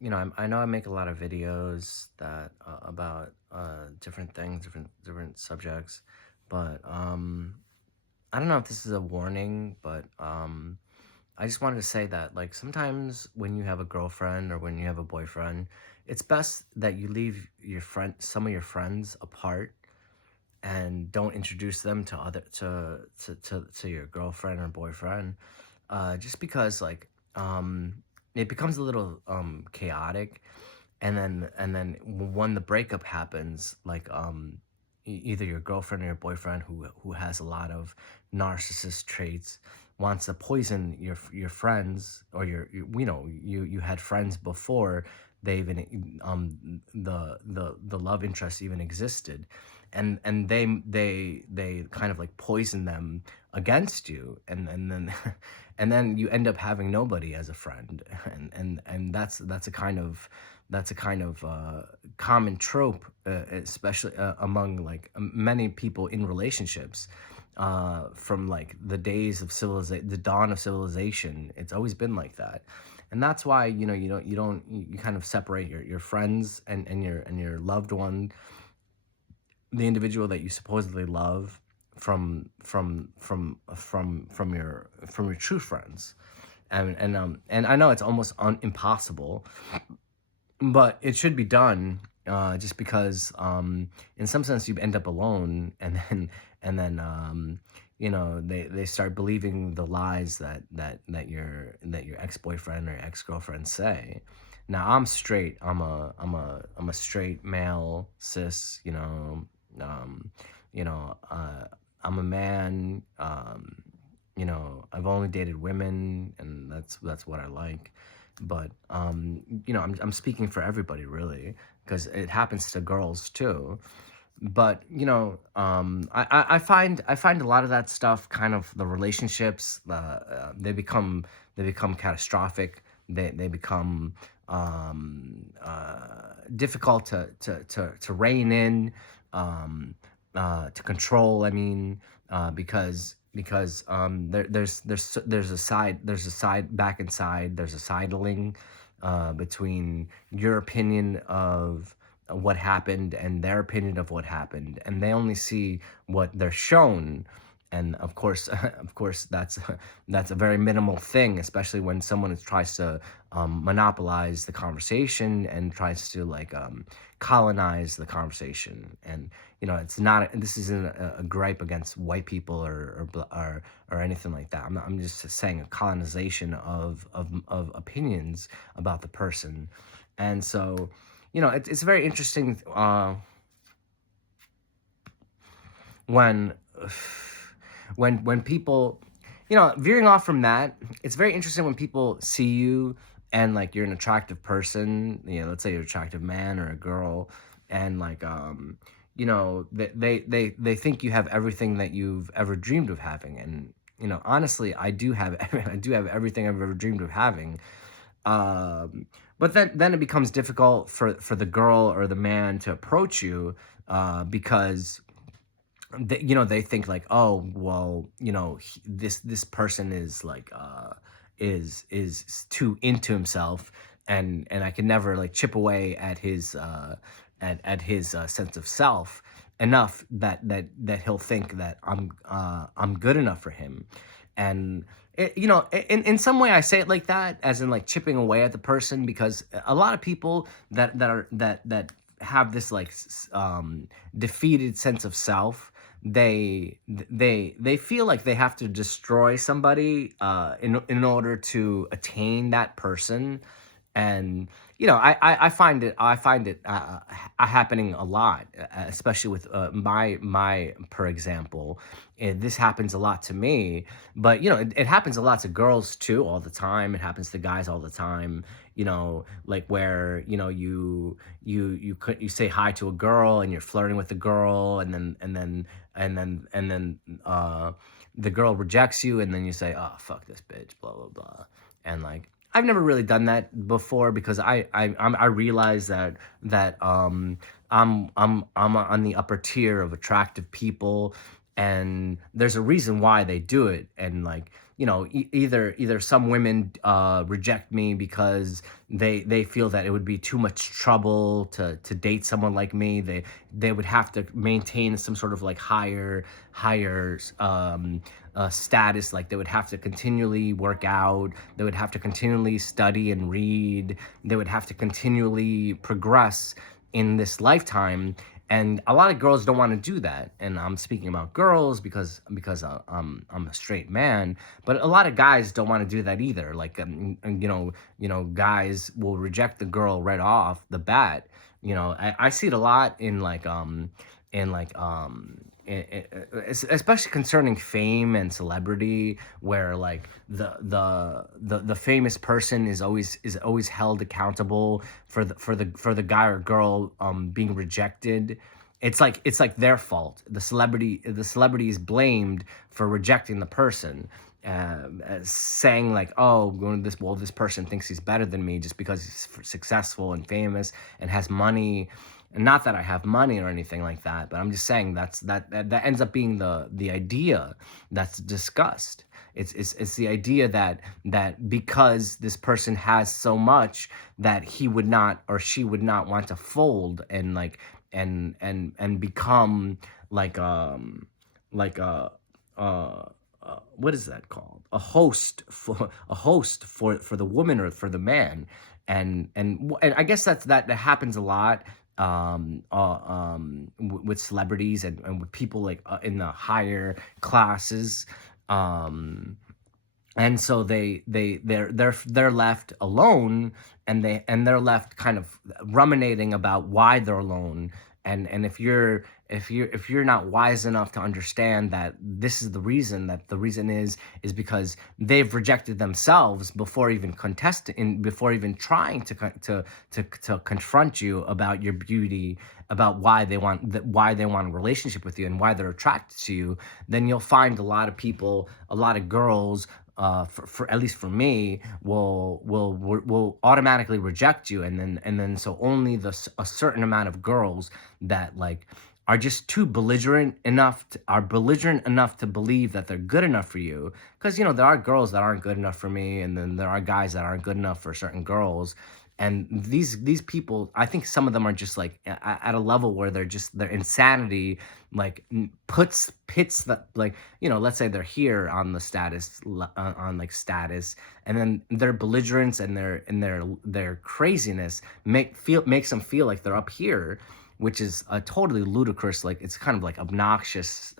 I know I make a lot of videos that about different things, different subjects, but I don't know if this is a warning, but I just wanted to say that like sometimes when you have a girlfriend or when you have a boyfriend, it's best that you leave some of your friends apart and don't introduce them to to your girlfriend or boyfriend, just because it becomes a little chaotic, and then when the breakup happens, either your girlfriend or your boyfriend who has a lot of narcissist traits wants to poison your friends, or you had friends before they even the love interest even existed, and they kind of like poison them against you, and then and then you end up having nobody as a friend, and that's a kind of common trope, especially among like many people in relationships, from like the days of civilization, the dawn of civilization. It's always been like that, and that's why you kind of separate your friends and your loved one, the individual that you supposedly love, from your true friends, and I know it's almost impossible, but it should be done, just because in some sense you end up alone, and then they start believing the lies that your ex-boyfriend or ex-girlfriend say. Now I'm straight. I'm a straight male, cis, um you know uh I'm a man. I've only dated women, and that's what I like. But I'm speaking for everybody really, because it happens to girls too. But I find a lot of that stuff, kind of the relationships, they become catastrophic. They become difficult to rein in, to control. I mean, because there's a side back and side. There's a sidling between your opinion of what happened and their opinion of what happened, and they only see what they're shown. And of course, of course, that's a very minimal thing, especially when someone tries to monopolize the conversation and tries to colonize the conversation. And it's not. This isn't a gripe against white people or anything like that. I'm just saying a colonization of opinions about the person. And so, it's very interesting, when when people, veering off from that, it's very interesting when people see you, and like you're an attractive person, let's say you're an attractive man or a girl, and they think you have everything that you've ever dreamed of having. And honestly, I do have I do have everything I've ever dreamed of having. But then it becomes difficult for the girl or the man to approach you, because they think like, oh well, this person is like, is too into himself, and I can never like chip away at his sense of self enough that he'll think that I'm good enough for him. And in some way I say it like that, as in like chipping away at the person, because a lot of people that have this defeated sense of self, they feel like they have to destroy somebody, in order to attain that person. And I find it happening a lot, especially with my per example. And this happens a lot to me, but it happens a lot to girls too, all the time. It happens to guys all the time. Like where you say hi to a girl, and you're flirting with the girl, and then the girl rejects you, and then you say, oh fuck this bitch, blah blah blah. And like, I've never really done that before, because I realize that I'm on the upper tier of attractive people, and there's a reason why they do it. And like, either some women reject me because they feel that it would be too much trouble to date someone like me. They would have to maintain some sort of like higher status. Like they would have to continually work out. They would have to continually study and read. They would have to continually progress in this lifetime. And a lot of girls don't want to do that. And I'm speaking about girls because I'm a straight man, but a lot of guys don't want to do that either. Like guys will reject the girl right off the bat. I see it a lot in in like especially concerning fame and celebrity, where like the famous person is always held accountable for the guy or girl being rejected. It's like their fault. The celebrity is blamed for rejecting the person, saying like, oh, this person thinks he's better than me just because he's successful and famous and has money. And not that I have money or anything like that, but I'm just saying that ends up being the idea that's discussed. It's the idea that because this person has so much, that he would not or she would not want to fold and like and become like like a what is that called, a host for the woman or for the man. And I guess that happens a lot with celebrities and with people like in the higher classes. And so they're left alone, and they're left kind of ruminating about why they're alone. And if you're not wise enough to understand that this is the reason, that the reason is because they've rejected themselves before even before even trying to confront you about your beauty, about why they want a relationship with you and why they're attracted to you, then you'll find a lot of people, a lot of girls, for at least for me, will automatically reject you. And then so only a certain amount of girls that like are just too belligerent enough to believe that they're good enough for you. Because there are girls that aren't good enough for me, and then there are guys that aren't good enough for certain girls. And these people, I think some of them are just like at a level where their insanity like pits that, like, let's say they're here on the on like status, and then their belligerence and their craziness makes them feel like they're up here, which is a totally ludicrous, like it's kind of like obnoxious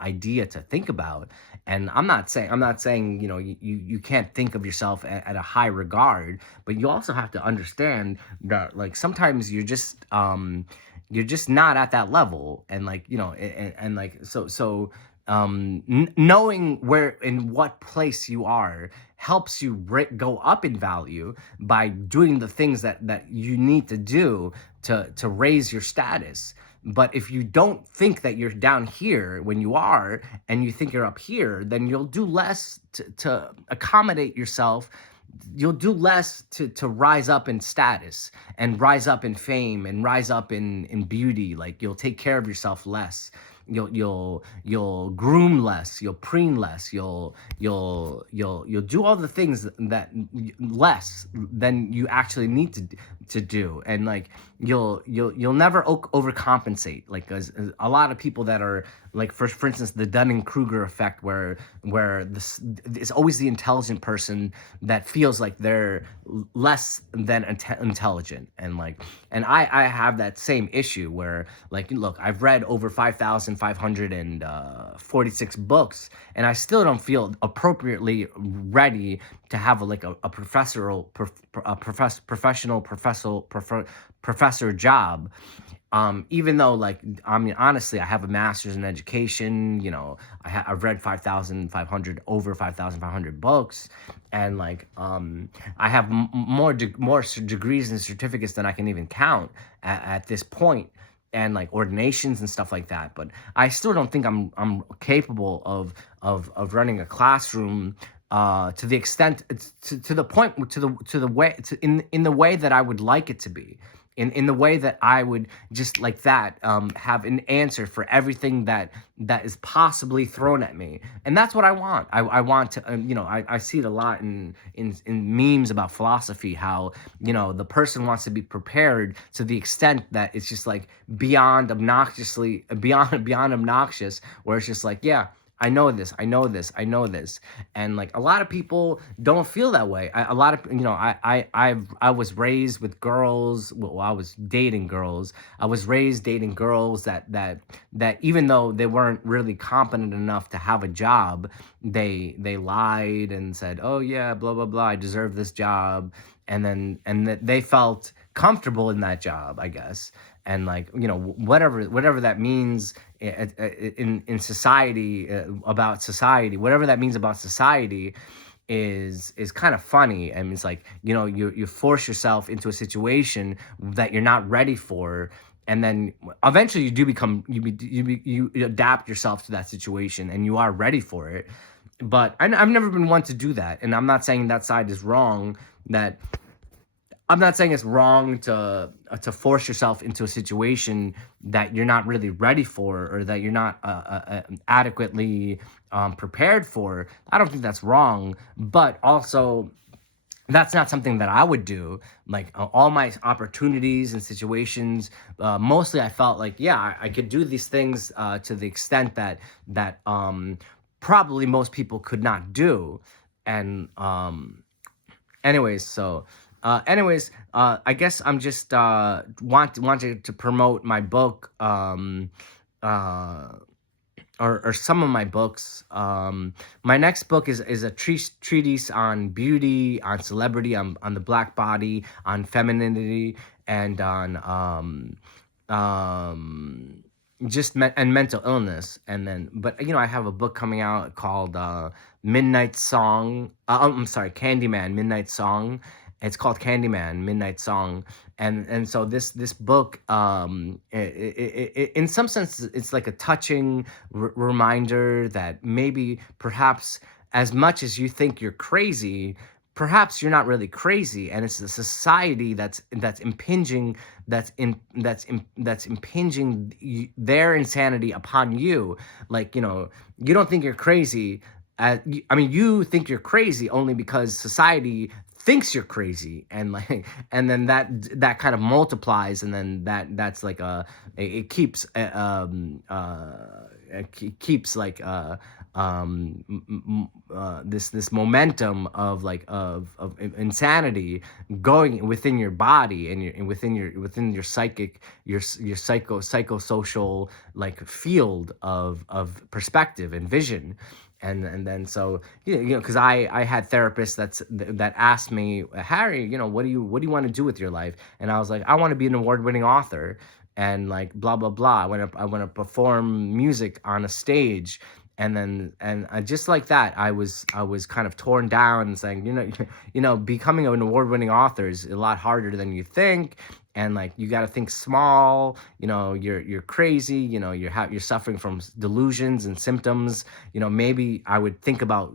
idea to think about. And I'm not saying you can't think of yourself at a high regard, but you also have to understand that like sometimes you're just not at that level. And like and like so knowing where, in what place you are, helps you go up in value by doing the things that you need to do to raise your status. But if you don't think that you're down here when you are, and you think you're up here, then you'll do less to accommodate yourself. You'll do less to rise up in status and rise up in fame and rise up in beauty. Like you'll take care of yourself less. You'll groom less. You'll preen less. You'll do all the things that less than you actually need to do. And like you'll never overcompensate. Like as a lot of people that are like, for instance, the Dunning-Kruger effect, where this it's always the intelligent person that feels like they're less than intelligent. And I have that same issue where, like, look, I've read over 5,546 books, and I still don't feel appropriately ready to have a professor job. Even though, like, I mean, honestly, I have a master's in education. I've read 5,500 books, and like, I have more degrees and certificates than I can even count at this point, and like ordinations and stuff like that. But I still don't think I'm capable of running a classroom to the extent, to the point, in the way that I would like it to be. in the way that I would just like that have an answer for everything that is possibly thrown at me. And that's what I want. I want to, I see it a lot in memes about philosophy, how, the person wants to be prepared to the extent that it's just like beyond obnoxious, where it's just like, yeah, I know this, I know this, I know this. And like a lot of people don't feel that way. A lot of, I was raised with girls. Well, I was dating girls. I was raised dating girls that even though they weren't really competent enough to have a job, they lied and said, "Oh yeah, blah blah blah, I deserve this job." And that they felt comfortable in that job, I guess. And like, whatever that means in society, about society, whatever that means about society is kind of funny. And it's like, you force yourself into a situation that you're not ready for, and then eventually you do become you adapt yourself to that situation and you are ready for it. But I've never been one to do that, and I'm not saying that side is wrong. That I'm not saying it's wrong to force yourself into a situation that you're not really ready for, or that you're not adequately prepared for. I don't think that's wrong, but also that's not something that I would do. Like all my opportunities and situations, mostly I felt like, yeah, I could do these things to the extent that probably most people could not do. And anyways, so I guess I'm just wanted to promote my book, uh or some of my books. My next book is a treatise on beauty, on celebrity, on the black body, on femininity, and on just and mental illness. And then, but I have a book coming out called Midnight Song. I'm sorry, Candyman Midnight Song. It's called Candyman Midnight Song. And so this book, in some sense, it's like a touching reminder that maybe perhaps as much as you think you're crazy, perhaps you're not really crazy, and it's a society that's impinging, that's impinging their insanity upon you. Like, you don't think you're crazy. I mean, you think you're crazy only because society thinks you're crazy, and like, and then that kind of multiplies, and then that's like it keeps it keeps like this momentum of like of insanity going within your body, and within your psychic, your psychosocial like field of perspective and vision. And then so, because I had therapists that asked me, Harry, what do you want to do with your life? And I was like, I want to be an award-winning author, and like blah blah blah. I want to perform music on a stage. And then, and just like that, I was kind of torn down and saying, becoming an award-winning author is a lot harder than you think. And like, you got to think small. You're crazy. You're suffering from delusions and symptoms. Maybe I would think about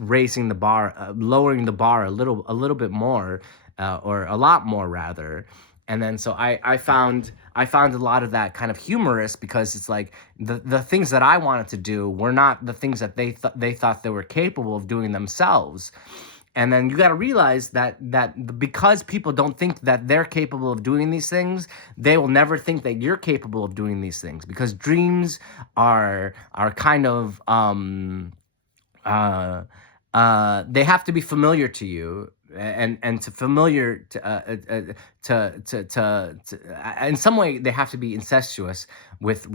raising the bar, lowering the bar a little bit more, or a lot more rather. And then so I found a lot of that kind of humorous, because it's like the things that I wanted to do were not the things that they thought they were capable of doing themselves. And then you got to realize that because people don't think that they're capable of doing these things, they will never think that you're capable of doing these things, because dreams are kind of they have to be familiar to you, and to familiar to in some way they have to be incestuous with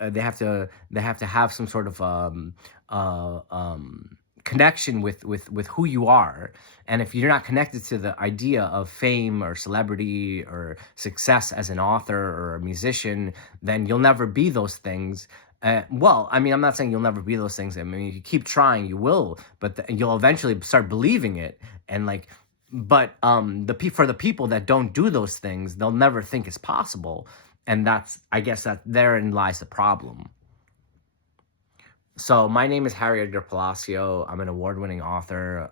they have to have some sort of connection with who you are. And if you're not connected to the idea of fame or celebrity or success as an author or a musician, then you'll never be those things. Well, I mean, I'm not saying you'll never be those things. I mean, if you keep trying, you will, but you'll eventually start believing it. And like, but for the people that don't do those things, they'll never think it's possible. And I guess that therein lies the problem. So my name is Harry Edgar Palacio. I'm an award-winning author,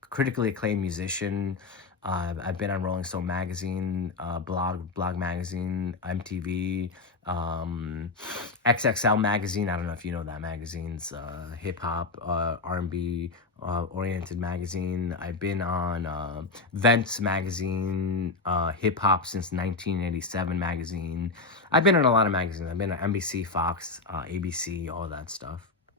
critically acclaimed musician. I've been on Rolling Stone magazine, blog magazine, MTV, um, XXL magazine. I don't know if you know that magazine's hip hop, R&B oriented magazine. I've been on Vents magazine, hip hop since 1987 magazine. I've been in a lot of magazines. I've been on NBC, Fox, ABC, all that stuff.